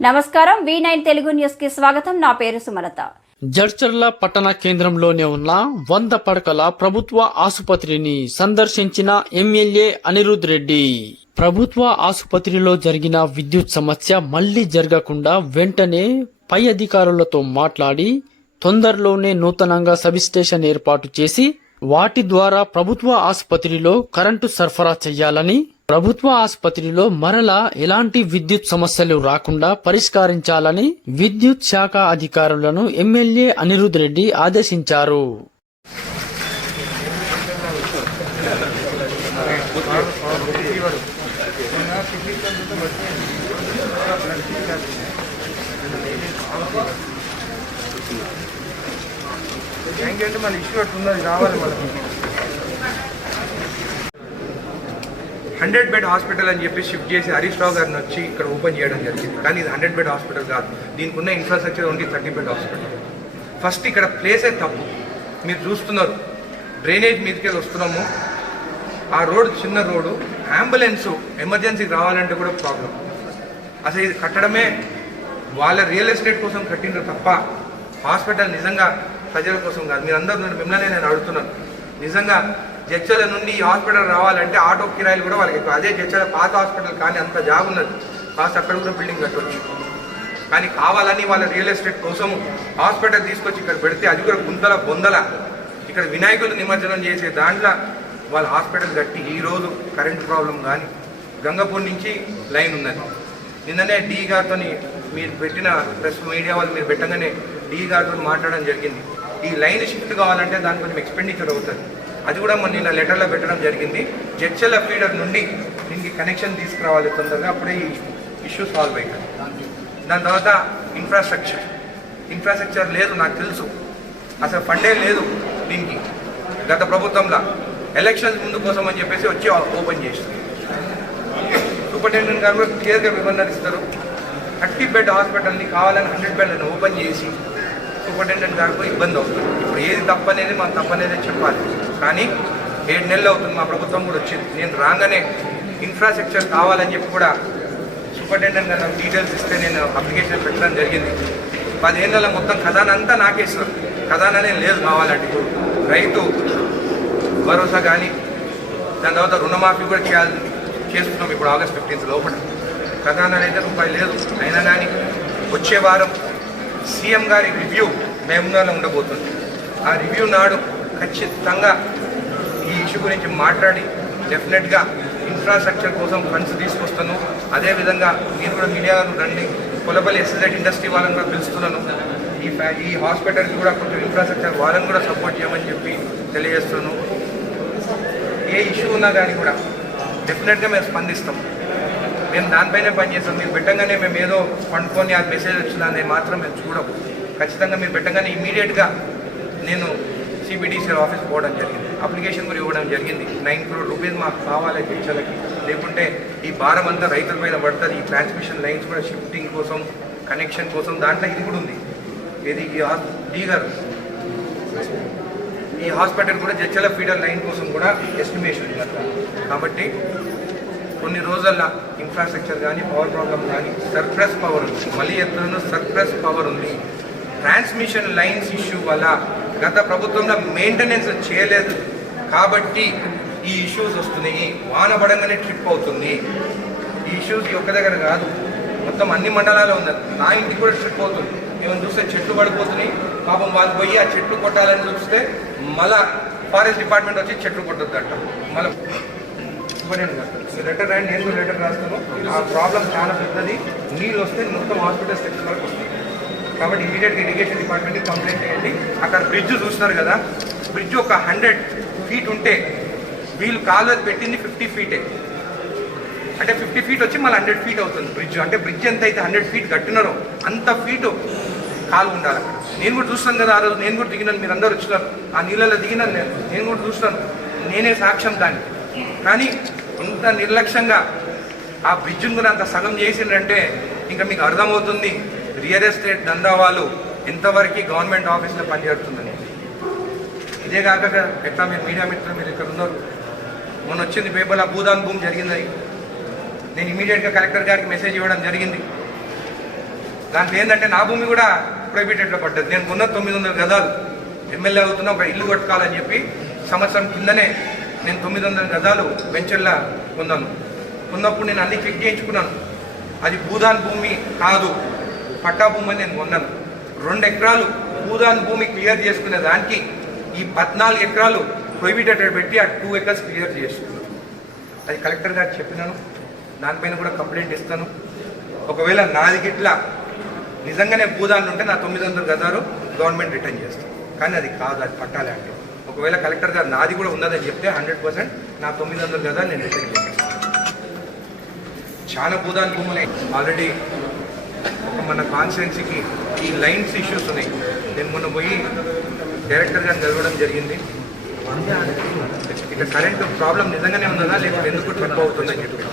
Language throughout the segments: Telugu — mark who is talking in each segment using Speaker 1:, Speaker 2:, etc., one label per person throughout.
Speaker 1: నమస్కారం వి నైన్ తెలుగు న్యూస్కి స్వాగతం. నా పేరు సుమలత.
Speaker 2: జడ్చర్ల పట్టణ కేంద్రంలోనే ఉన్న వంద పడకల ప్రభుత్వ ఆసుపత్రిని సందర్శించిన ఎమ్మెల్యే అనిరుద్ రెడ్డి. ప్రభుత్వ ఆసుపత్రిలో జరిగిన విద్యుత్ సమస్య మళ్ళీ జరగకుండా వెంటనే పై అధికారులతో మాట్లాడి తొందరలోనే నూతనంగా సబ్స్టేషన్ ఏర్పాటు చేసి వాటి ద్వారా ప్రభుత్వ ఆసుపత్రిలో కరెంటు సరఫరా చేయాలని ప్రభుత్వ ఆసుపత్రిలో మరలా ఎలాంటి విద్యుత్ సమస్యలు రాకుండా పరిష్కరించాలని విద్యుత్ శాఖ అధికారులను ఎమ్మెల్యే అనిరుద్ రెడ్డి ఆదేశించారు.
Speaker 3: మళ్ళీ ఇష్యూ ఉన్నది రావాలి మనకి హండ్రెడ్ బెడ్ హాస్పిటల్ అని చెప్పి షిఫ్ట్ చేసి హరీష్ రావు గారిని వచ్చి ఇక్కడ ఓపెన్ చేయడం జరిగింది. కానీ ఇది హండ్రెడ్ బెడ్ హాస్పిటల్ కాదు. దీనికి ఉన్న infrastructure only thirty bed hospital first ఇక్కడ ప్లేసే తప్పు. మీరు చూస్తున్నారు. డ్రైనేజ్ మీదకే వస్తున్నాము. ఆ రోడ్ చిన్న రోడ్డు. అంబులెన్స్ ఎమర్జెన్సీకి రావాలంటే కూడా ప్రాబ్లం అసలు ఇది కట్టడమే వాళ్ళ రియల్ ఎస్టేట్ కోసం కట్టిండ్రు తప్ప హాస్పిటల్ నిజంగా ప్రజల కోసం కాదు. మీరు అందరూ మిమ్మల్ని నేను అడుగుతున్నాను. నిజంగా జడ్చల నుండి ఈ హాస్పిటల్ రావాలంటే ఆటో కిరాయిలు కూడా వాళ్ళకి ఎక్కువ. అదే జడ్చల పాత హాస్పిటల్ కానీ అంత జాబ్ ఉన్నది. కాస్త అక్కడ కూడా బిల్డింగ్ కట్టవచ్చు కానీ కావాలని వాళ్ళ రియల్ ఎస్టేట్ కోసం హాస్పిటల్ తీసుకొచ్చి ఇక్కడ పెడితే అది కూడా గుంతల బొందల. ఇక్కడ వినాయకులు నిమజ్జనం చేసే దాంట్లో వాళ్ళ హాస్పిటల్ కట్టి ఈ రోజు కరెంట్ ప్రాబ్లం కానీ గంగపూర్ నుంచి లైన్ ఉన్నది. నిన్ననే డి గారితో మీరు పెట్టిన ప్రెస్ మీడియా వాళ్ళు మీరు పెట్టగానే డి గారితో మాట్లాడడం జరిగింది. ఈ లైన్ షిఫ్ట్ కావాలంటే దాని కొంచెం ఎక్స్పెండిచర్ అవుతుంది. అది కూడా మొన్న నిన్న లెటర్లో పెట్టడం జరిగింది. జడ్చల ఫీడర్ నుండి దీనికి కనెక్షన్ తీసుకురావాలి తొందరగా. అప్పుడే ఈ ఇష్యూ సాల్వ్ అవుతుంది దాని తర్వాత ఇన్ఫ్రాస్ట్రక్చర్ ఇన్ఫ్రాస్ట్రక్చర్ లేదు నాకు తెలుసు. అసలు ఫండే లేదు దీనికి. గత ప్రభుత్వంలో. ఎలక్షన్స్ ముందు కోసం అని చెప్పేసి వచ్చి ఓపెన్ చేసింది. సూపరింటెండెంట్ గారు కూడా క్లియర్గా వివరణ ఇస్తారు థర్టీ బెడ్ హాస్పిటల్ని కావాలని హండ్రెడ్ బెడ్లను ఓపెన్ చేసి సూపరింటెండెంట్ గారికి ఇబ్బంది అవుతుంది ఇప్పుడు ఏది తప్పనేది మనం తప్పనేది చెప్పాలి. కానీ ఏడు నెలలు అవుతుంది మా ప్రభుత్వం కూడా వచ్చింది. నేను రాగానే ఇన్ఫ్రాస్ట్రక్చర్ కావాలని చెప్పి కూడా సూపరింటెండెంట్ గారు నాకు డీటెయిల్స్ ఇస్తే నేను అప్లికేషన్ పెట్టడం జరిగింది. పదిహేనుల మొత్తం ఖజానా అంతా నాకేస్తారు ఖజానానే లేదు కావాలంటే ఇప్పుడు రైతు భరోసా కానీ దాని తర్వాత రుణమాఫీ కూడా చేయాలి చేస్తున్నాం ఇప్పుడు ఆగస్ట్ ఫిఫ్టీన్త్ లోపల. ఖజానా అయితే రూపాయి లేదు. అయినా కానీ వచ్చే వారం సీఎం గారి రివ్యూ మేమున్నాలో ఉండబోతుంది ఆ రివ్యూ నాడు ఖచ్చితంగా ఈ ఇష్యూ గురించి మాట్లాడి డెఫినెట్గా ఇన్ఫ్రాస్ట్రక్చర్ కోసం ఫండ్స్ తీసుకొస్తాను. అదేవిధంగా మీరు కూడా మీడియా రండి. కొలబలి ఎస్ఎస్ఐట్ ఇండస్ట్రీ వాళ్ళని కూడా పిలుస్తున్నాను. ఈ ఫ్యా ఈ హాస్పిటల్కి కూడా కొంచెం ఇన్ఫ్రాస్ట్రక్చర్ వాళ్ళని కూడా సపోర్ట్ చేయమని చెప్పి తెలియజేస్తున్నాను. ఏ ఇష్యూ ఉన్నా కానీ కూడా డెఫినెట్గా మేము స్పందిస్తాం. మేము దానిపైనే పనిచేస్తాం. మీరు పెట్టగానే మేము ఏదో పండుకొని ఆ మెసేజ్ వచ్చిందని మాత్రం మేము చూడము. ఖచ్చితంగా మీరు పెట్టగానే ఇమీడియట్గా నేను సిబిడిసి ఆఫీస్ పోవడం జరిగింది. అప్లికేషన్ కూడా ఇవ్వడం జరిగింది. నైన్ క్రోర్ రూపీస్ మాకు కావాలి పిచ్చలకి లేకుంటే ఈ భారం అంతా రైతుల పైన పడుతుంది. ఈ ట్రాన్స్మిషన్ లైన్స్ కూడా షిఫ్టింగ్ కోసం కనెక్షన్ కోసం దాంట్లో ఇది కూడా ఉంది. ఇది ఈ హాస్- ఈ హాస్పిటల్ కూడా జచ్చల ఫీడర్ లైన్ కోసం కూడా ఎస్టిమేషన్ ఉంది కాబట్టి కొన్ని రోజుల్లో ఇన్ఫ్రాస్ట్రక్చర్ కానీ పవర్ ప్రాబ్లం కానీ సర్ప్రెస్ పవర్ ఉంది. మళ్ళీ ఎత్తున సర్ప్రెస్ పవర్ ఉంది. ట్రాన్స్మిషన్ లైన్స్ ఇష్యూ వల్ల గత ప్రభుత్వంలో మెయింటెనెన్స్ చేయలేదు. కాబట్టి ఈ ఇష్యూస్ వస్తున్నాయి. వాన పడంగానే ట్రిప్ అవుతుంది. ఈ ఇష్యూస్ ఒక్క దగ్గర కాదు. మొత్తం అన్ని మండలాల్లో ఉంది నా ఇంటికి కూడా ట్రిప్ అవుతుంది. మేము చూస్తే చెట్లు పడిపోతున్నాయి. పాపం వాళ్ళు పోయి ఆ చెట్లు కొట్టాలని చూస్తే మళ్ళా ఫారెస్ట్ డిపార్ట్మెంట్ వచ్చి చెట్లు అంట మళ్ళీ లెటర్ రాయండి. నేను లెటర్ రాస్తాను. ఆ ప్రాబ్లం చాలా పెద్దది. నీళ్ళు వస్తే మొత్తం హాస్పిటల్ సెక్షన్ వరకు వస్తుంది కాబట్టి ఇమీడియట్గా ఇరిగేషన్ డిపార్ట్మెంట్కి కంప్లైంట్ చేయండి. అక్కడ బ్రిడ్జ్ చూస్తున్నారు కదా. బ్రిడ్జ్ ఒక హండ్రెడ్ ఫీట్ ఉంటే వీళ్ళు కాలువ పెట్టింది ఫిఫ్టీ ఫీటే అంటే ఫిఫ్టీ ఫీట్ వచ్చి మళ్ళీ హండ్రెడ్ ఫీట్ అవుతుంది బ్రిడ్జ్ అంటే బ్రిడ్జ్ ఎంత అయితే హండ్రెడ్ ఫీట్ కట్టినారో అంత ఫీటు కాలు ఉండాలి అక్కడ. నేను కూడా చూస్తాను కదా ఆ రోజు. నేను కూడా దిగినాను. మీరు అందరూ వచ్చినారు. ఆ నీళ్ళలో దిగినాను నేను. నేను కూడా చూస్తాను. నేనే సాక్ష్యం దాన్ని. కానీ ఇంత నిర్లక్ష్యంగా ఆ బ్రిడ్జ్ని కూడా అంత సగం చేసిండ్రంటే ఇంకా మీకు అర్థమవుతుంది. రియల్ ఎస్టేట్ దందా వాళ్ళు ఇంతవరకు గవర్నమెంట్ ఆఫీస్లో పనిచేస్తుందని ఇదే కాక ఎట్లా మీరు మీడియా మిత్రులు మీరు ఇక్కడ ఉన్నారు? మొన్న వచ్చింది పేపర్లో భూదాన్ భూమి జరిగిందని. నేను ఇమీడియట్గా కలెక్టర్ గారికి మెసేజ్ ఇవ్వడం జరిగింది. దాంట్లో ఏంటంటే నా భూమి కూడా ప్రొహిబిటెడ్లో పడ్డది. నేను కొన్న తొమ్మిది వందల గదాలు ఎమ్మెల్యే అవుతున్నా ఒక ఇల్లు కట్టుకోవాలని చెప్పి సంవత్సరం కిందనే నేను తొమ్మిది వందల గదాలు వెంచర్లా కొన్నాను. కొన్నప్పుడు నేను అన్ని చెక్ చేయించుకున్నాను. అది భూదాన్ భూమి కాదు. పట్టా భూమి నేను కొన్నాను. రెండు ఎకరాలు భూదాన్ భూమి క్లియర్ చేసుకునే దానికి ఈ పద్నాలుగు ఎకరాలు ప్రొహిబిటెడ్ పెట్టి ఆ టూ ఎకర్స్ క్లియర్ చేసుకున్నాను. అది కలెక్టర్ గారు చెప్పినాను. దానిపైన కూడా కంప్లైంట్ ఇస్తాను. ఒకవేళ నాది గిట్ల నిజంగానే భూదాన్లు ఉంటే నా తొమ్మిది వందల గజాలు గవర్నమెంట్ రిటర్న్ చేస్తాను కానీ అది కాదు అది పట్టాలి అంటే. ఒకవేళ కలెక్టర్ గారు నాది కూడా ఉన్నదని చెప్తే హండ్రెడ్ పర్సెంట్ నా తొమ్మిది వందల గదాలు నేను రిటర్న్ చేస్తాను. చాలా భూదాన్ భూములు ఆల్రెడీ మన కాన్స్టిట్యున్సీకి ఈ లైన్స్ ఇష్యూస్ ఉన్నాయి. నేను మొన్న పోయి డైరెక్టర్ గారిని కలవడం జరిగింది. ఇట్లా కరెంట్ ప్రాబ్లం నిజంగానే ఉన్నదా? లేకపోతే ఎందుకు ట్రిప్ అవుతుందని చెప్పి.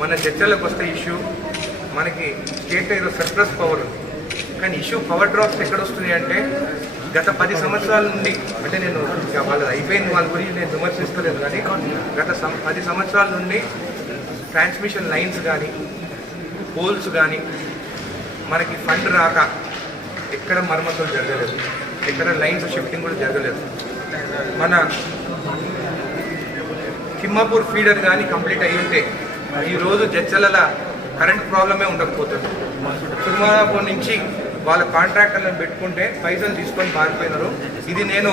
Speaker 3: మన చర్చలకు వస్తే ఇష్యూ మనకి స్టేట్ ఏదో సర్ప్లస్ పవర్ ఉంది. కానీ ఇష్యూ పవర్ డ్రాప్స్ ఎక్కడ వస్తున్నాయి అంటే గత పది సంవత్సరాల నుండి అంటే నేను వాళ్ళు అయిపోయింది వాళ్ళ గురించి నేను విమర్శిస్తలేదు కానీ గత సం- పది సంవత్సరాల నుండి ట్రాన్స్మిషన్ లైన్స్ కానీ పోల్స్ కానీ మనకి ఫండ్ రాక ఎక్కడ మరమ్మతులు జరగలేదు. ఎక్కడ లైన్స్ షిఫ్టింగ్ కూడా జరగలేదు. మన తిమ్మాపూర్ ఫీడర్ కానీ కంప్లీట్ అయి ఉంటే ఈరోజు జడ్చలల కరెంట్ ప్రాబ్లమే ఉండకపోతుంది. తిరుమలాపూర్ నుంచి వాళ్ళ కాంట్రాక్టర్లను పెట్టుకుంటే పైసలు తీసుకొని పారిపోయినారు. ఇది నేను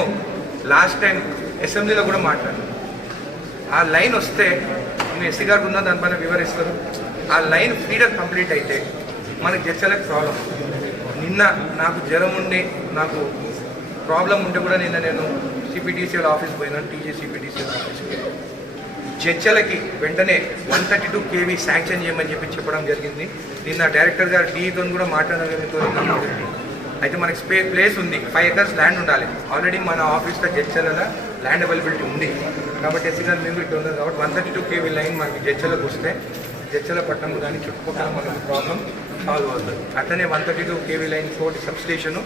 Speaker 3: లాస్ట్ టైం అసెంబ్లీలో కూడా మాట్లాడాను. ఆ లైన్ వస్తే నేను ఎస్సీ గారు ఉన్న దానిపైన వివరిస్తారు. ఆ లైన్ ఫీడర్ కంప్లీట్ అయితే మనకి జడ్చలకు ప్రాబ్లం నిన్న నాకు జ్వరం ఉండి నాకు ప్రాబ్లం ఉంటే కూడా నిన్న నేను సిపిటీసీఎల్ ఆఫీస్ పోయినాను టీజీ సిపిటీసీఎల్ ఆఫీస్కి చర్చలకి వెంటనే one thirty two KV sanction చేయమని చెప్పి చెప్పడం జరిగింది. నిన్న డైరెక్టర్ గారు డీతో కూడా మాట్లాడడంతో అయితే మనకి స్పే ప్లేస్ ఉంది. ఫైవ్ ఎకర్స్ ల్యాండ్ ఉండాలి. ఆల్రెడీ మన ఆఫీస్లో జడ్చలలో ల్యాండ్ అవైలబిలిటీ ఉంది. కాబట్టి ఎస్సీ గారు మేము ఇక్కడ ఉన్నది కాబట్టి one thirty two KV line మనకి జడ్చలకు వస్తే జడ్చల పట్టణం కానీ చుట్టుపక్కల మనకు ప్రాబ్లం సాల్వ్ అవుతుంది అట్లనే one thirty two KV line four substation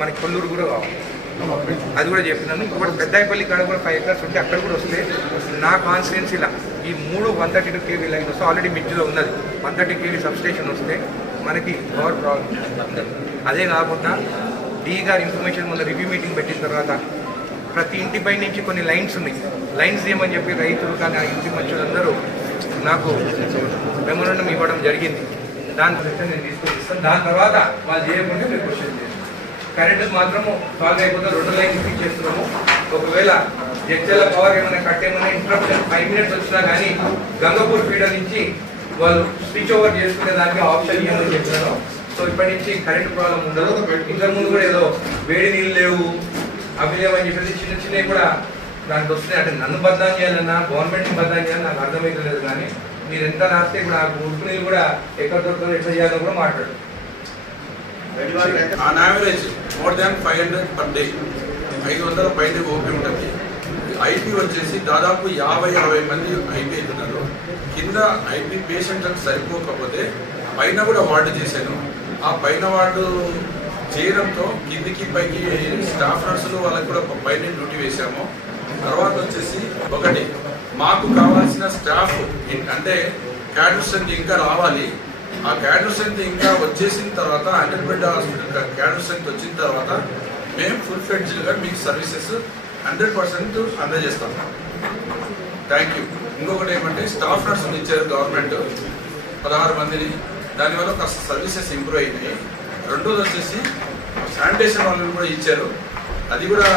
Speaker 3: మనకి కొల్లూరు కూడా కావాలి. అది కూడా చెప్పినాను. ఇంకొకటి పెద్దాయిపల్లి కాడ కూడా ఫైవ్ ఎకర్స్ ఉంటే అక్కడ కూడా వస్తే నా కాన్స్టిట్యున్సీలా ఈ మూడు one thirty two KV line వస్తే ఆల్రెడీ మిడ్జ్లో ఉన్నది. వన్ థర్టీ కేవీ సబ్స్టేషన్ వస్తే మనకి పవర్ ప్రాబ్లం అదే కాకుండా డీ గారు ఇన్ఫర్మేషన్ మొన్న రివ్యూ మీటింగ్ పెట్టిన తర్వాత ప్రతి ఇంటిపై నుంచి కొన్ని లైన్స్ ఉన్నాయి. లైన్స్ ఏమని చెప్పి రైతులు కానీ ఆ ఇంటి మనుషులందరూ నాకు మెమోరండం ఇవ్వడం జరిగింది. దాని గురించి నేను తీసుకొని ఇస్తాను దాని తర్వాత వాళ్ళు చేయకుండా మీరు క్వశ్చన్ చేయండి కరెంట్ మాత్రము సాల్వ్ అయిపోతే రెండు లైన్ ఫిక్స్ చేస్తున్నాము. ఒకవేళ జడ్చల పవర్ ఏమైనా కట్ ఏమైనా ఇంటరప్షన్ ఫైవ్ మినిట్స్ వచ్చినా కానీ గంగపూర్ ఫీడర్ నుంచి వాళ్ళు స్విచ్ ఓవర్ చేసుకునే దానికి ఆప్షన్ ఇవ్వమని చెప్పినారు. సో ఇప్పటి నుంచి కరెంట్ ప్రాబ్లం ఉండదు. ఇంతకు ముందు కూడా ఏదో వేడి నీళ్ళు లేవు అవి లేవని చెప్పేసి చిన్న చిన్నవి కూడా దానికి వస్తున్నాయి. అంటే నన్ను బద్నాం చేయాలన్నా గవర్నమెంట్ బద్దాం చేయాలన్నా నాకు అర్థమైతలేదు కానీ మీరు ఎంత రాస్తే కూడా ఆ ఉడుకు నీరు కూడా ఎక్కడ దొరుకుతుందో ఎట్లా చేయాలో కూడా మాట్లాడు.
Speaker 4: On average more than five hundred per day ఐదు వందల పైన ఓపీ ఉంటుంది. ఐపీ వచ్చేసి దాదాపు యాభై అరవై మంది ఐపీ అవుతున్నారు. కింద ఐపీ పేషెంట్లకు సరిపోకపోతే పైన కూడా వార్డు చేశాను. ఆ పైన వార్డు చేయడంతో కిందికి పైకి స్టాఫ్ నర్సులు వాళ్ళకి కూడా పైన డ్యూటీ వేశాము. తర్వాత వచ్చేసి ఒకటి మాకు కావాల్సిన స్టాఫ్ అంటే క్యాడర్ స్ట్రెంత్ ఇంకా రావాలి. ఆ క్యాడర్ స్ట్రెంత్ ఇంకా వచ్చేసిన తర్వాత hundred bed hospital cadre strength వచ్చిన తర్వాత మేము ఫుల్ ఫ్లెడ్జ్గా మీకు సర్వీసెస్ హండ్రెడ్ పర్సెంట్ అందజేస్తాం. థ్యాంక్ యూ ఇంకొకటి ఏమంటే స్టాఫ్ నర్సులు ఇచ్చారు గవర్నమెంట్ పదహారు మందిని. దానివల్ల కాస్త సర్వీసెస్ ఇంప్రూవ్ అయినాయి. రెండోది వచ్చేసి శానిటేషన్ వాళ్ళని కూడా ఇచ్చారు. అది కూడా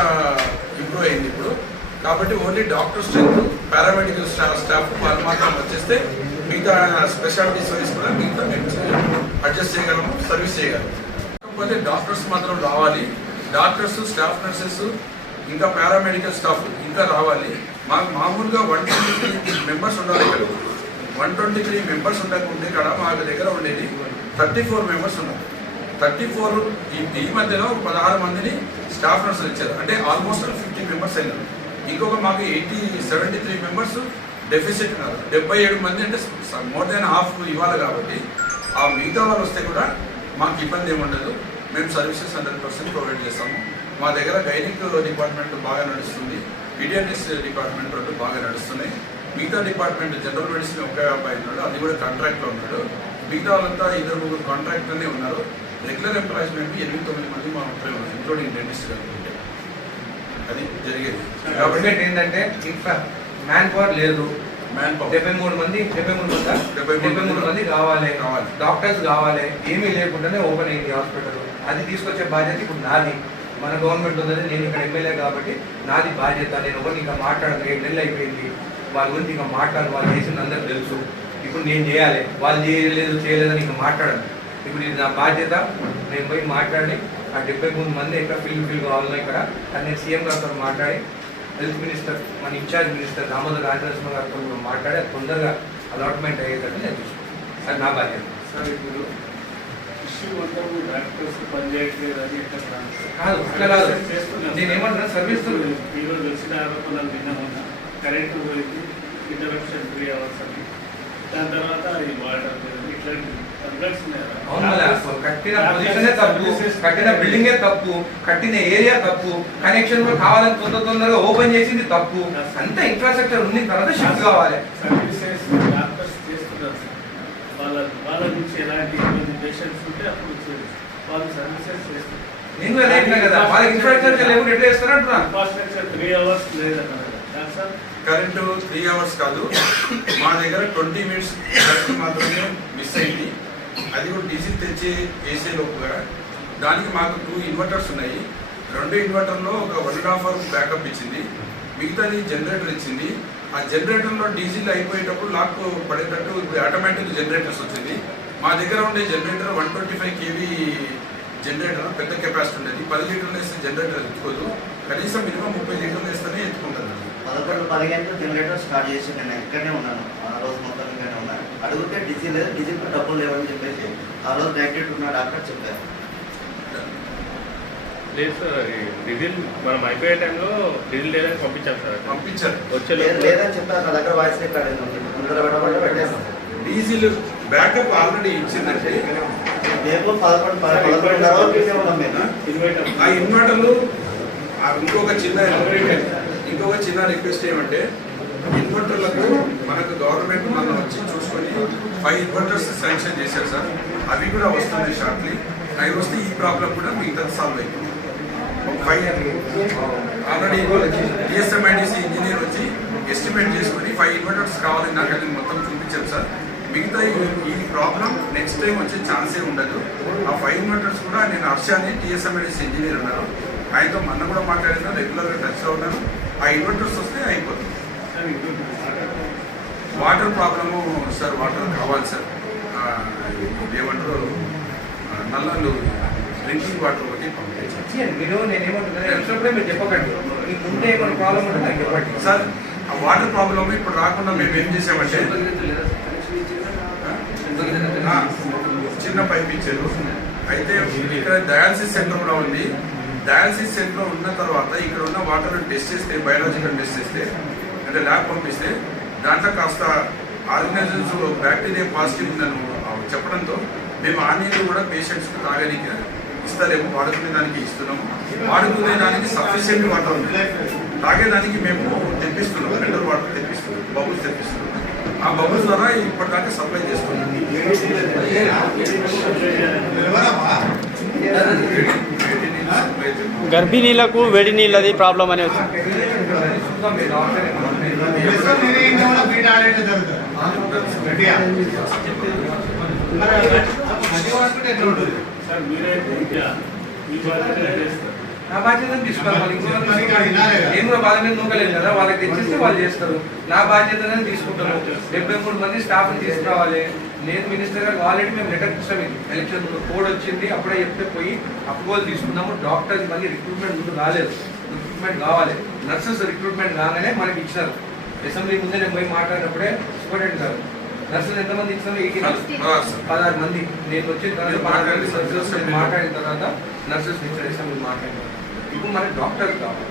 Speaker 4: ఇంప్రూవ్ అయింది ఇప్పుడు. కాబట్టి only doctor strength paramedical staff staff వాళ్ళు మాత్రం వచ్చేస్తే మిగతా స్పెషాలిటీ సర్వీస్ కూడా మిగతా అడ్జస్ట్ చేయగలము సర్వీస్ చేయగలము. కాకపోతే డాక్టర్స్ మాత్రం రావాలి. డాక్టర్స్ స్టాఫ్ నర్సెస్ ఇంకా పారామెడికల్ స్టాఫ్ ఇంకా రావాలి. మాకు మామూలుగా వన్ ట్వంటీ త్రీ మెంబర్స్ ఉండాలి ఇక్కడ. వన్ ట్వంటీ త్రీ మెంబర్స్ ఉండకుంటే ఇక్కడ మా దగ్గర ఉండేది థర్టీ ఫోర్ మెంబర్స్ ఉన్నారు థర్టీ ఫోర్ ఈ మధ్యలో పదహారు మందిని స్టాఫ్ నర్సులు ఇచ్చారు. అంటే ఆల్మోస్ట్ ఫిఫ్టీ మెంబర్స్ అయినారు ఇంకొక మాకు eighty seventy three members deficit ఉన్నారు. డెబ్బై ఏడు మంది అంటే మోర్ దాన్ హాఫ్ ఇవ్వాలి కాబట్టి ఆ మిగతా వాళ్ళు వస్తే కూడా మాకు ఇబ్బంది ఏమి ఉండదు. మేము సర్వీసెస్ హండ్రెడ్ పర్సెంట్ ప్రొవైడ్ చేస్తాము. మా దగ్గర గైనిక్ డిపార్ట్మెంట్ బాగా నడుస్తుంది. పీడియాటిక్స్ డిపార్ట్మెంట్ రెండు బాగా నడుస్తున్నాయి. మిగతా డిపార్ట్మెంట్ జనరల్ మెడిసిన్ ఒక అబ్బాయి ఉన్నాడు. అది కూడా కాంట్రాక్ట్లో ఉన్నాడు. మిగతా వాళ్ళంతా ఇద్దరు ముగ్గురు కాంట్రాక్టర్నే ఉన్నారు. రెగ్యులర్ ఎంప్లాయ్మెంట్ ఎనిమిది తొమ్మిది మంది మా ముప్పై ఇంక్లూడింగ్ డెంటిస్ట్ గారు. అది జరిగేది. కాబట్టి
Speaker 3: గవర్నమెంట్ ఏంటంటే ఇంకా మ్యాన్ పవర్ లేదు
Speaker 4: మ్యాన్ పవర్
Speaker 3: డెబ్బై మూడు మంది డెబ్బై మూడు మంది
Speaker 4: డెబ్బై మూడు
Speaker 3: డెబ్బై మూడు మంది కావాలి.
Speaker 4: కావాలి.
Speaker 3: డాక్టర్స్ కావాలి ఏమీ లేకుండానే ఓపెన్ అయింది హాస్పిటల్ అది తీసుకొచ్చే బాధ్యత ఇప్పుడు నాది. మన గవర్నమెంట్ ఉన్నది నేను ఇక్కడ ఎమ్మెల్యే కాబట్టి నాది బాధ్యత. నేను ఎవరిని ఇంకా మాట్లాడను. ఏడు నెలలు అయిపోయింది. వాళ్ళ గురించి ఇంకా మాట్లాడు వాళ్ళు చేసింది అందరికి తెలుసు. ఇప్పుడు నేను చేయాలి. వాళ్ళు చేయలేదు చేయలేదని ఇంకా మాట్లాడను. ఇప్పుడు ఇది నా బాధ్యత. నేను పోయి మాట్లాడి ఆ డెబ్బై మూడు మంది ఎక్కడ ఫిల్ ఫిల్ కావాలన్నా ఇక్కడ. అది నేను సీఎం గారితో మాట్లాడి హెల్త్ మినిస్టర్ మన ఇన్ఛార్జ్ మినిస్టర్ దామోదర్ రాజనరసింహ గారితో కూడా మాట్లాడి తొందరగా అలాట్మెంట్ అయ్యేటట్టు నేను చూసుకుంటాను అది నా బాధ్యత.
Speaker 5: సార్ ఇప్పుడు ఇష్యూ మొత్తం డాక్టర్స్ పనిచేయట్లేదు అని ఎక్కడ
Speaker 3: కాదు అట్లా కాదు. నేను ఏమంటున్నా సర్వీస్
Speaker 5: ఈరోజు వచ్చిన ఆరోపణలు విన్నామన్నా కరెంటు పోయింది ఇంటరప్షన్ త్రీ అవర్స్ అని దాని తర్వాత ఈ వాటర్ ఇట్లాంటి కంప్లైంట్స్ ఉన్నాయి కదా.
Speaker 3: అవును అసలు కట్టిన పొజిషనే తప్పు కట్టిన బిల్డింగే తప్పు కట్టిన ఏరియా తప్పు కనెక్షన్ కూడా కావాలని తొందర తొందరగా ఓపెన్ చేసింది తప్పు. అంత ఇన్ఫ్రాస్ట్రక్చర్ ఉంది తర్వాత షిఫ్ట్ కావాలి.
Speaker 5: వాళ్ళ నుంచి ఎలాంటి ఇబ్బంది పేషెంట్స్ ఉంటే అప్పుడు చేస్తారు. వాళ్ళు సర్వీసెస్ చేస్తారు
Speaker 3: నేను కదా వాళ్ళకి ఇన్ఫ్రాస్ట్రక్చర్ లేకుండా ఎట్లా చేస్తారు అంటున్నా.
Speaker 5: ఇన్ఫ్రాస్ట్రక్చర్ త్రీ అవర్స్ లేదన్నారు
Speaker 4: కరెంటు త్రీ అవర్స్ కాదు. మా దగ్గర ట్వంటీ మినిట్స్ కరెంట్ మాత్రమే మిస్ అయింది. అది కూడా డీజిల్ తెచ్చి వేసే లోపుగా దానికి మాకు టూ ఇన్వర్టర్స్ ఉన్నాయి. రెండు ఇన్వర్టర్లో ఒక one and half hour backup ఇచ్చింది. మిగతాది జనరేటర్ ఇచ్చింది. ఆ జనరేటర్లో డీజిల్ అయిపోయేటప్పుడు లాక్ పడేటట్టు ఇప్పుడు ఆటోమేటిక్ జనరేటర్స్ వచ్చింది. మా దగ్గర ఉండే generator one twenty five KV generator పెద్ద కెపాసిటీ ఉండేది. పది లీటర్లు వేస్తే జనరేటర్ ఎత్తుకోదు. కనీసం మినిమం ముప్పై లీటర్లు వేస్తేనే ఎత్తుకుంటుంది.
Speaker 6: పదకొండు పదిహేను జనరేటర్ స్టార్ట్ చేసి నేను ఇక్కడనే ఉన్నాను. ఆ రోజు మొత్తం అడిగితే డీజిల్ లేదు డీజిల్ డబ్బులు లేవని చెప్పేసి ఆ రోజు డైరెక్టర్ ఉన్న డాక్టర్ చెప్పారు.
Speaker 7: లేదు సార్ అది డీజిల్ మనం అయిపోయే టైంలో డీజిల్ లేదని పంపించాం సార్.
Speaker 4: పంపించారు.
Speaker 7: వచ్చే
Speaker 6: లేదు లేదని చెప్పారు నా దగ్గర voice record
Speaker 4: diesel backup already ఇచ్చిందంటే
Speaker 6: రేపు పదకొండు పది- పదకొండున్నర వరకు ఇక్కడే ఉన్నాం మేము.
Speaker 5: ఇన్వైటర్
Speaker 4: ఆ ఇన్వర్టర్లు ఆ ఇంకొక చిన్న ఇంకొక చిన్న రిక్వెస్ట్ ఏమంటే ఇన్వర్టర్లకు మనకు గవర్నమెంట్ మనం వచ్చి ఫైవ్ ఇన్వర్టర్స్ శాంక్షన్ చేశారు సార్. అవి కూడా వస్తున్నాయి షార్ట్లీ అవి వస్తే ఈ ప్రాబ్లం కూడా మిగతా సాల్వ్ అయిపోయింది ఒక ఫైవ్ ఆల్రెడీ డిఎస్ఎంఐడిసి ఇంజనీర్ వచ్చి ఎస్టిమేట్ చేసుకుని ఫైవ్ ఇన్వర్టర్స్ కావాలని నాకు అది మొత్తం చూపించాం సార్. మిగతా ఈ- ఈ ప్రాబ్లం నెక్స్ట్ టైం వచ్చే ఛాన్సే ఉండదు. ఆ ఫైవ్ ఇన్వర్టర్స్ కూడా నేను హర్ష అని ఇంజనీర్ ఉన్నాను ఆయనతో మొన్న కూడా మాట్లాడినా రెగ్యులర్గా టచ్లో ఉన్నాను. ఆ ఇన్వర్టర్స్ వస్తే అయిపోతుంది. వాటర్ ప్రాబ్లము సార్ వాటర్ కావాలి సార్. ఏమంటారు? నల్లాలు డ్రింకింగ్ వాటర్ ఒకటి
Speaker 3: చెప్పండి.
Speaker 4: సార్ ఆ వాటర్ ప్రాబ్లమ్ ఇప్పుడు రాకుండా మేము ఏం చేసామంటే చిన్న పైప్ ఇచ్చారు. అయితే ఇక్కడ డయాలసిస్ సెంటర్ కూడా ఉంది. డయాలసిస్ సెంటర్ ఉన్న తర్వాత ఇక్కడ ఉన్న వాటర్ టెస్ట్ చేస్తే బయాలజికల్ టెస్ట్ చేస్తే అంటే ల్యాబ్ పంపిస్తే దాంట్లో కాస్త ఆర్గనైజేషన్స్ బ్యాక్టీరియా పాజిటివ్ ఉందని చెప్పడంతో మేము ఆ నీళ్ళు కూడా పేషెంట్స్కి తాగడానికి ఇస్తలేము వాడుకునే దానికి ఇస్తున్నాము. వాడుకునే దానికి సఫిషియెంట్ వాటర్ ఉంది. తాగేదానికి మేము తెప్పిస్తున్నాం రెండో వాటర్ తెప్పిస్తున్నాం బబుల్స్ తెప్పిస్తున్నాం ఆ బబుల్స్ ద్వారా ఇప్పటిదాకా సప్లై చేస్తున్నాం
Speaker 2: గర్భిణీలకు వేడి నీళ్ళది ప్రాబ్లం అని వచ్చింది.
Speaker 5: బాధ్యత
Speaker 3: తీసుకోవాలి నేను కూడా వాళ్ళ మీద కదా వాళ్ళకి తెచ్చిస్తే వాళ్ళు చేస్తారు నా బాధ్యతనే తీసుకుంటాను డెబ్బై మూడు మంది స్టాఫ్ తీసుకురావాలి. నేను మినిస్టర్ గారు ఆల్రెడీ మేము లెటర్ ఇస్తాం ఇది. ఎలక్షన్ కోడ్ వచ్చింది అప్పుడే చెప్తే పోయి అప్రూవల్ తీసుకున్నాము డాక్టర్స్ మళ్ళీ రిక్రూట్మెంట్ ముందు రాలేదు. రిక్రూట్మెంట్ కావాలి. నర్సెస్ రిక్రూట్మెంట్ కాగానే మనకి ఇచ్చినారు అసెంబ్లీ ముందే నేను పోయి మాట్లాడినప్పుడే స్టూడెంట్ గారు నర్సులు ఎంతమంది ఇచ్చినారు. పదహారు మంది. నేను వచ్చిన తర్వాత మాట్లాడిన తర్వాత నర్సెస్ ఇచ్చారు అసెంబ్లీ మాట్లాడిన ఇప్పుడు మనకి డాక్టర్స్ కావాలి.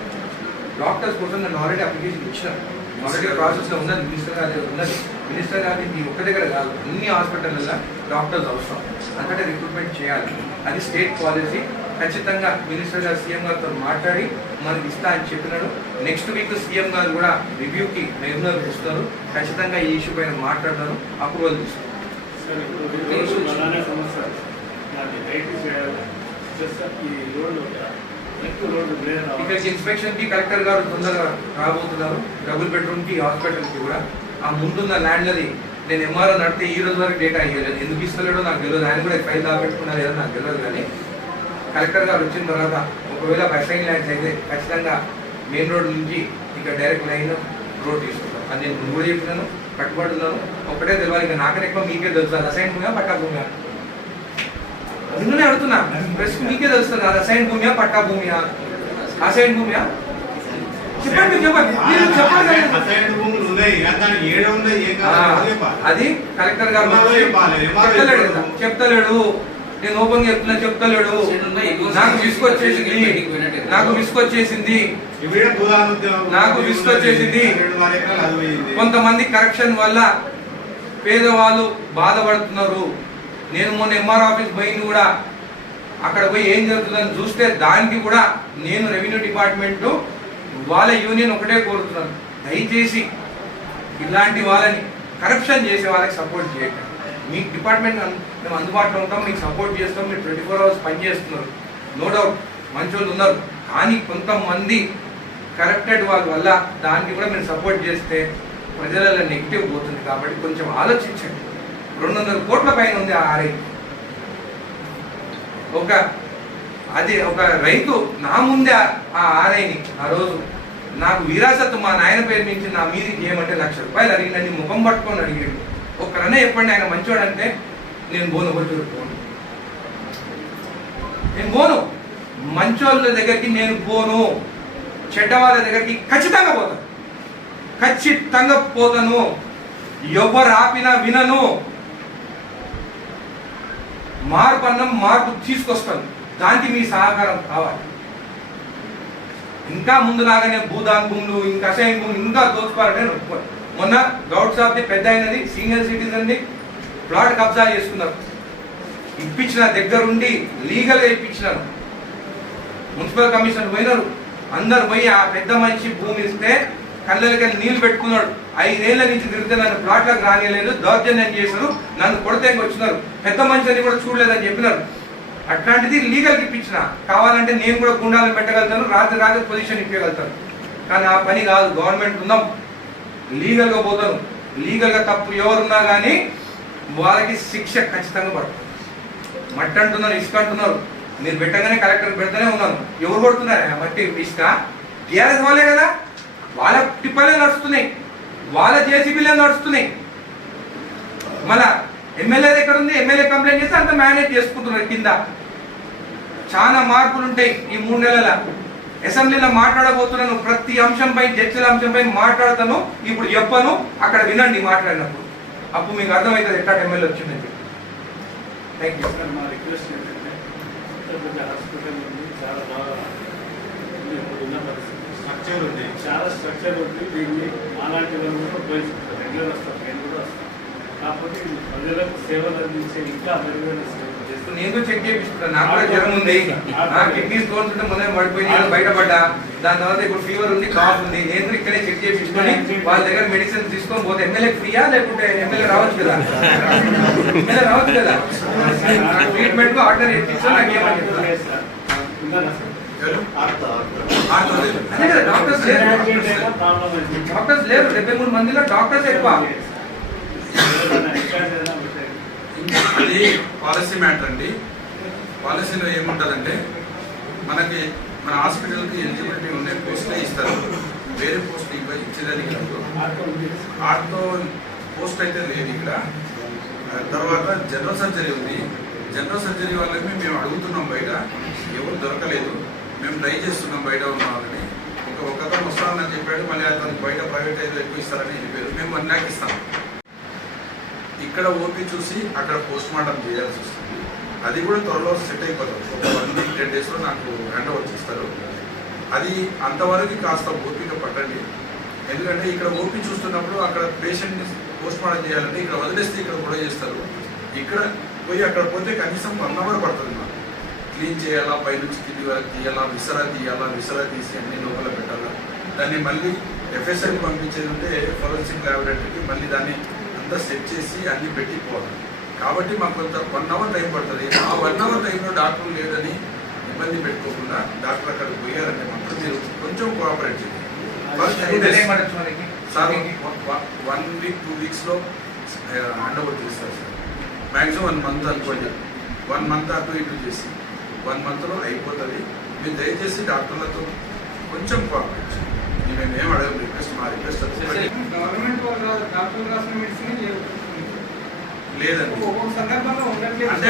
Speaker 3: డాక్టర్స్ కోసం నేను ఆల్రెడీ అప్లికేషన్ ఇచ్చాను. ఆల్రెడీ ప్రాసెస్లో ఉన్నది మినిస్టర్ గారి ఉన్నది. మినిస్టర్ గారి ఈ ఒక్క దగ్గర కాదు అన్ని హాస్పిటల్లో డాక్టర్స్ అవసరం. అంతటా రిక్రూట్మెంట్ చేయాలి. అది స్టేట్ పాలసీ. ఖచ్చితంగా మినిస్టర్ గారు సీఎం గారితో మాట్లాడి మనకి ఇస్తా అని చెప్పినాడు. నెక్స్ట్ వీక్ సీఎం గారు కూడా రివ్యూకి నిర్ణయం ఇస్తారు ఖచ్చితంగా ఈ ఇష్యూ పైన మాట్లాడతారు. అప్రూవల్ తీసుకుంటారు
Speaker 5: సమస్య. దాన్ని రైట్
Speaker 3: ఇక్కడికి ఇన్స్పెక్షన్కి కలెక్టర్ గారు తొందరగా రాబోతున్నారు. డబుల్ బెడ్రూమ్కి హాస్పిటల్కి కూడా. ఆ ముందున్న ల్యాండ్ అది నేను ఎంఆర్ఓ నడితే ఈ రోజు వరకు డేటా ఇవ్వలేదు. ఎందుకు ఇస్తలేడో నాకు తెలియదు. ఆయన కూడా ఫైల్ దాపెట్టుకున్నారు ఏదో నాకు తెలియదు కానీ. కలెక్టర్ గారు వచ్చిన తర్వాత ఒకవేళ అసైన్ ల్యాండ్స్ అయితే ఖచ్చితంగా మెయిన్ రోడ్ నుంచి ఇక్కడ డైరెక్ట్ లైన్ రోడ్ తీసుకుంటాం. అది నేను ముందు కూడా చెప్తున్నాను కట్టుబడుతున్నాను ఒకటే తెలియాలి ఇంకా నాకనే ఎక్కువ మీకే తెలుస్తుంది అసైన్ భూమియా పట్టా నిన్నే అడుగుతున్నా. ప్రెస్ మీకే తెలుస్తుంది అది అసైన్ భూమియా పట్టా భూమియా? అసైన్ భూమియా? చెప్పండి చెప్పండి. మీరు చెప్పండి. కదా.
Speaker 8: కాదు.
Speaker 3: అది కలెక్టర్ గారు చెప్తలేడు. కదా, చెప్తలేడు. నేను ఓపెన్ చెప్తున్నా చెప్తలేడు. నాకు విసుకొచ్చేసింది నాకు విసుకొచ్చేసింది నాకు
Speaker 8: పోయింది.
Speaker 3: కొంతమంది కరప్షన్ వల్ల పేదవాళ్ళు బాధపడుతున్నారు. నేను మొన్న ఎంఆర్ ఆఫీస్ పోయింది కూడా. అక్కడ పోయి ఏం జరుగుతుందని చూస్తే దానికి కూడా నేను రెవెన్యూ డిపార్ట్మెంట్ వాళ్ళ యూనియన్ ఒకటే కోరుతున్నాను. దయచేసి ఇలాంటి వాళ్ళని కరప్షన్ చేసే వాళ్ళకి సపోర్ట్ చేయకండి మీ డిపార్ట్మెంట్ మేము అందుబాటులో ఉంటాం మీకు సపోర్ట్ చేస్తాం మీరు ట్వంటీ ఫోర్ అవర్స్ పనిచేస్తున్నారు నో డౌట్ మంచోళ్ళు ఉన్నారు. కానీ కొంతమంది కరప్టెడ్ వాళ్ళ వల్ల దానికి కూడా మీరు సపోర్ట్ చేస్తే ప్రజలలో నెగిటివ్ పోతుంది కాబట్టి కొంచెం ఆలోచించండి. రెండు వందల కోట్ల పైన ఉంది ఆ ఆర్ఐ ఒక అది ఒక రైతు నా ముందే ఆ- ఆ ఆర్ఐని ఆ రోజు. నాకు విరాసత్తు మా నాయన పేరు నుంచి నా మీదకి ఏమంటే లక్ష రూపాయలు అడిగి ముఖం పట్టుకొని అడిగాడు. ఒక్కరనే చెప్పండి ఆయన మంచోడంటే నేను బోను వచ్చి పోను నేను పోను మంచోళ్ళ దగ్గరికి నేను పోను చెడ్డ వాళ్ళ దగ్గరికి ఖచ్చితంగా పోతాను. ఖచ్చితంగా పోతాను. ఎవరు ఆపినా వినను. మార్పు అన్నం మార్పు తీసుకొస్తాను. దానికి మీ సహకారం కావాలి. ఇంకా ముందులాగానే భూదాన్ భూములు ఇంకా అసైన్ భూములు ఇంకా దోచుకోవాలంటే నేను మొన్న గౌడ్ సాబ్ది పెద్ద అయినది సీనియర్ సిటిజన్ ది ప్లాట్ కబ్జా చేసుకున్నారు ఇప్పించిన దగ్గరుండి లీగల్గా ఇప్పించినారు. మున్సిపల్ కమిషన్ పోయినారు. అందరు పోయి ఆ పెద్ద మనిషి భూమి ఇస్తే కళ్ళకి నీళ్ళు పెట్టుకున్నాడు. ఐదేళ్ళ నుంచి తిరిగితే నన్ను ప్లాట్లకు రానియలేదు దౌర్జన్యం చేశారు నన్ను కొడితే వచ్చినారు. పెద్ద మనిషిని కూడా చూడలేదని చెప్పినారు. అట్లాంటిది లీగల్ ఇప్పించిన. కావాలంటే నేను కూడా గుండాలను పెట్టగలుగుతాను రాత్రి రాత్రి పొజిషన్ ఇప్పగలుగుతాను. కానీ ఆ పని కాదు గవర్నమెంట్ ఉందాం. లీగల్గా పోతాను. లీగల్గా తప్పు ఎవరున్నా కానీ వాళ్ళకి శిక్ష ఖచ్చితంగా పడుతుంది మట్టి అంటున్నారు ఇసుక అంటున్నారు. మీరు పెట్టగానే కలెక్టర్ పెడతానే ఉన్నాను. ఎవరు కొడుతున్నారు? మట్టి ఇసుక? టీఆర్ఎస్ వాళ్ళే కదా. వాళ్ళ టిప్పలే నడుస్తున్నాయి. వాళ్ళ జేసీబీలే నడుస్తున్నాయి. మళ్ళా ఎమ్మెల్యే ఎక్కడ ఉంది ఎమ్మెల్యే కంప్లైంట్ చేస్తే అంత మేనేజ్ చేసుకుంటున్నారు కింద. చాలా మార్పులు ఉంటాయి ఈ మూడు నెలల. అసెంబ్లీలో మాట్లాడబోతున్నాను ప్రతి అంశంపై చర్చల అంశంపై మాట్లాడతాను. ఇప్పుడు చెప్పను అక్కడ వినండి మాట్లాడినప్పుడు. అప్పుడు మీకు అర్థమవుతుంది ఎట్లా ఎమ్మెల్యే వచ్చిందని. థ్యాంక్ యూ
Speaker 5: సార్ మా రిక్వెస్ట్ ఏంటంటే హాస్పిటల్ ఉంది చాలా బాగా ఉంది ఇప్పుడు ఉన్న పరిస్థితి
Speaker 8: స్ట్రక్చర్ ఉంది.
Speaker 5: చాలా స్ట్రక్చర్ ఉంది. దీన్ని మాలాంటి వాళ్ళు కూడా ఉపయోగిస్తారు. రెగ్యులర్ వస్తారు. నేను కూడా వస్తాను. కాకపోతే ప్రజలకు సేవలు అందించే ఇంకా మెరుగైన సేవలు
Speaker 3: నేను చెక్ నాకు కూడా జ్వరం ఉంది. నా కిడ్నీ స్టోన్స్ ఉంటే మొదలు పడిపోయింది. నేను బయటపడ్డా. దాని తర్వాత ఇప్పుడు ఫీవర్ ఉంది కాఫ్ ఉంది. నేను కూడా ఇక్కడే చెక్ వాళ్ళ దగ్గర మెడిసిన్ తీసుకొని పోతే ఎమ్మెల్యే ఫ్రీయా? లేకుంటే ఎమ్మెల్యే రావచ్చు కదా? ఎమ్మెల్యే రావచ్చు కదా? ట్రీట్మెంట్ ఆర్డర్
Speaker 5: లేదు
Speaker 3: డాక్టర్స్ లేరు డాక్టర్స్ లేరు డెబ్బై మూడు మందిలో డాక్టర్స్ ఎక్కువ.
Speaker 4: అది పాలసీ మ్యాటర్ అండి. పాలసీలో ఏముంటుందంటే మనకి మన హాస్పిటల్కి ఎలిజిబిలిటీ ఉండే పోస్టులే ఇస్తారు. వేరే పోస్ట్ ఇవ్వ ఇచ్చేదానికి
Speaker 5: ఆటో
Speaker 4: ఆర్తో పోస్ట్ అయితే లేదు ఇక్కడ. తర్వాత జనరల్ సర్జరీ ఉంది. జనరల్ సర్జరీ వాళ్ళకి మేము అడుగుతున్నాం బయట. ఎవరు దొరకలేదు. మేము ట్రై చేస్తున్నాం బయట ఉన్న వాళ్ళని ఒక వస్తానని చెప్పాడు మళ్ళీ అతనికి బయట ప్రైవేట్ అయితే ఎక్కువ ఇస్తారని చెప్పారు మేము వన్ ఇస్తాం ఇక్కడ ఓపీ చూసి అక్కడ పోస్ట్ మార్టం చేయాల్సి వస్తుంది. అది కూడా త్వరలో సెట్ అయిపోతుంది ఒక వన్ వీక్ టెన్ డేస్లో నాకు హ్యాండ్ ఓవర్ చేస్తారు. అది అంతవరకు కాస్త ఓపిక పట్టండి. ఎందుకంటే ఇక్కడ ఓపీ చూస్తున్నప్పుడు అక్కడ పేషెంట్ని పోస్ట్ మార్టం చేయాలంటే ఇక్కడ వదిలేస్తే ఇక్కడ కూడా చేస్తారు. ఇక్కడ పోయి అక్కడ పోతే కనీసం వన్ అవర్ పడుతుంది మాకు. క్లీన్ చేయాలా పైనుంచి కింది వరకు తీయాలా విసరా తీయాలా విసరా తీసి అన్ని లోపల పెట్టాలా? దాన్ని మళ్ళీ ఎఫ్ఎస్ఎల్కి పంపించేది ఉంటే ఫోరెన్సిక్ ల్యాబొరేటరీకి మళ్ళీ దాన్ని అంతా సెట్ చేసి అన్ని పెట్టి పోవాలి కాబట్టి మాకు కొంత వన్ అవర్ టైం పడుతుంది. ఆ వన్ అవర్ టైంలో డాక్టర్ లేదని ఇబ్బంది పెట్టుకోకుండా డాక్టర్ అక్కడికి పోయారంటే మాత్రం మీరు కొంచెం కోఆపరేట్ చేయండి. సార్ వన్ వీక్ టూ వీక్స్లో హ్యాండ్ ఓవర్ చేస్తారు సార్. మ్యాక్సిమం వన్ మంత్ అనుకోండి. వన్ మంత్ అటు ఇటు చేసి. వన్ మంత్లో అయిపోతుంది. మీరు దయచేసి డాక్టర్లతో కొంచెం కోఆపరేట్ చేయండి. మేము ఏం అడగం రిక్వెస్ట్ మా రిక్వెస్ట్
Speaker 3: గవర్నమెంట్ వాళ్ళు డాక్టర్లు రాసిన మెడిసిన్
Speaker 4: లేదండి. అంటే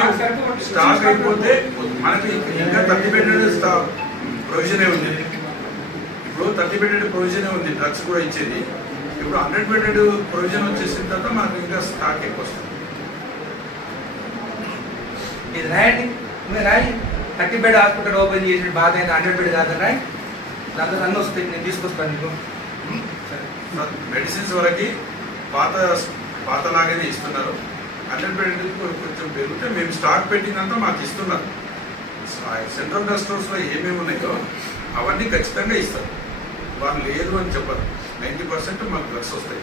Speaker 3: స్టాక్
Speaker 4: అయిపోతే మనకి ఇంకా థర్టీ బెడెడ్ స్టాక్ ప్రొవిజనే ఉంది. ఇప్పుడు థర్టీ బెడెడ్ ప్రొవిజనే ఉంది డ్రగ్స్ కూడా ఇచ్చేది. ఇప్పుడు హండ్రెడ్ బెడెడ్ ప్రొవిజన్ వచ్చేసిన తర్వాత మనకి ఇంకా స్టాక్ ఎక్కువ వస్తుంది.
Speaker 3: ఇది రాయండి. మీరు రాయి థర్టీ బెడ్ హాస్పిటల్ ఓపెన్ చేసి బాధ అయింది హండ్రెడ్ బెడ్ కాదని దాంతో అన్నీ వస్తాయి నేను తీసుకొస్తాను నీకు.
Speaker 4: మెడిసిన్స్ వరకు పాత పాతలాగానే ఇస్తున్నారు. హండ్రెడ్ బెడ్ కొంచెం పెరిగితే మేము స్టాక్ పెట్టినంత మాకు ఇస్తున్నారు. సెంట్రల్ డ్రగ్ స్టోర్స్లో ఏమేమి ఉన్నాయో అవన్నీ ఖచ్చితంగా ఇస్తారు. వాళ్ళు లేదు అని చెప్పరు. నైంటీ పర్సెంట్ మాకు డ్రగ్స్ వస్తాయి.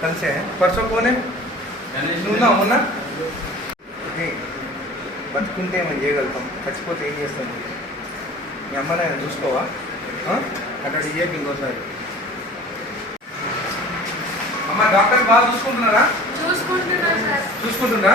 Speaker 3: कल से है परसों कौन है నువ్వు ఉన్నా బతుకుంటే మనం చేయగలుగుతాం చచ్చిపోతే ఏం చేస్తాం మీ అమ్మ నాయన చూసుకోవా ఆ? అక్కడ ఇయ్యకి ఇంకోసారి అమ్మ డాక్టర్ బాగా చూసుకుంటున్నారా
Speaker 9: చూసుకుంటున్నా సార్
Speaker 3: చూసుకుంటున్నా